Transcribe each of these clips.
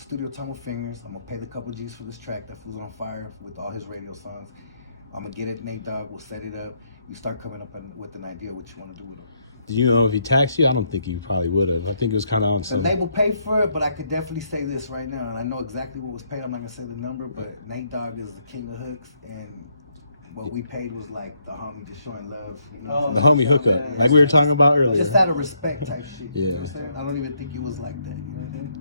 the studio time with Fingers. I'm gonna pay the couple G's for this track that fool's on fire with all his radio songs. I'm gonna get it, Nate Dogg. We'll set it up. You start coming up with an idea what you want to do with it. Do you know if he taxed you? I don't think he probably would have. I think it was kind of on some. The label paid for it, but I could definitely say this right now, and I know exactly what was paid. I'm not gonna say the number, but Nate Dogg is the king of hooks, and what we paid was like the homie just showing love. You know The homie hookup, like we were talking about earlier. Just out of respect type shit. Yeah. You know what I'm saying? I don't even think it was like that. You know what I mean?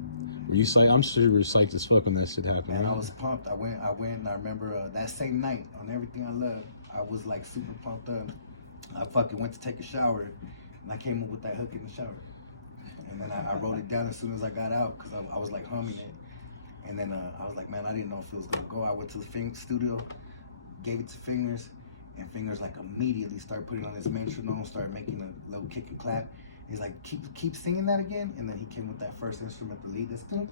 Were you psyched? I'm sure you were psyched as fuck when that shit happened. Man, right? I was pumped. I went, and I remember that same night on Everything I Love, I was like super pumped up. I fucking went to take a shower, and I came up with that hook in the shower. And then I wrote it down as soon as I got out, because I was like humming it. And then I was like, man, I didn't know if it was gonna go. I went to the studio, gave it to Fingers, and Fingers like immediately started putting on his metronome, started making a little kick and clap. He's like, keep singing that again. And then he came with that first instrument, the lead. That's the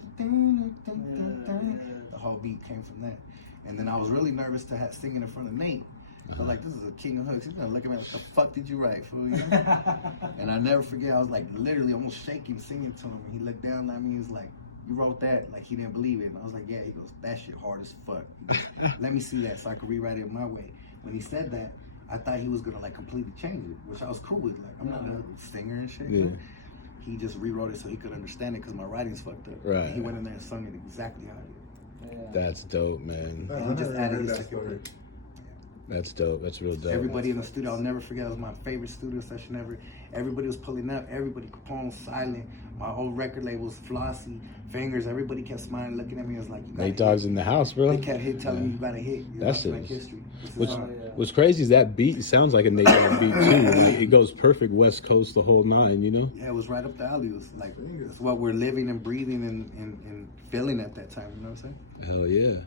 whole beat came from that. And then I was really nervous to sing it in front of Nate. I was like, this is a king of hooks. He's gonna look at me like, what the fuck did you write, fool? You know? And I never forget, I was like literally almost shaking, singing to him. And he looked down at me, he was like, you wrote that? Like, he didn't believe it. And I was like, yeah. He goes, that shit hard as fuck. Let me see that so I could rewrite it my way. When he said that, I thought he was gonna like completely change it, which I was cool with. Like, I'm not a singer and shit. Yeah. He just rewrote it so he could understand it because my writing's fucked up. Right. And he went in there and sung it exactly how it is. That's dope, man. And he just added his second verse. That's dope. That's real dope. Everybody in the studio, I'll never forget, it was my favorite studio session ever. Everybody was pulling up, everybody Capone silent. My old record labels, Flossie, Fingers, everybody kept smiling, looking at me. I was like, Nate Dogg's in the house, bro. They kept telling me you gotta hit. That shit like is- history. What's crazy is that beat sounds like a Nate Dogg beat too. Like, it goes perfect West Coast the whole nine, you know? Yeah, it was right up the alley. It was like, it's what we're living and breathing and feeling at that time, you know what I'm saying? Hell yeah.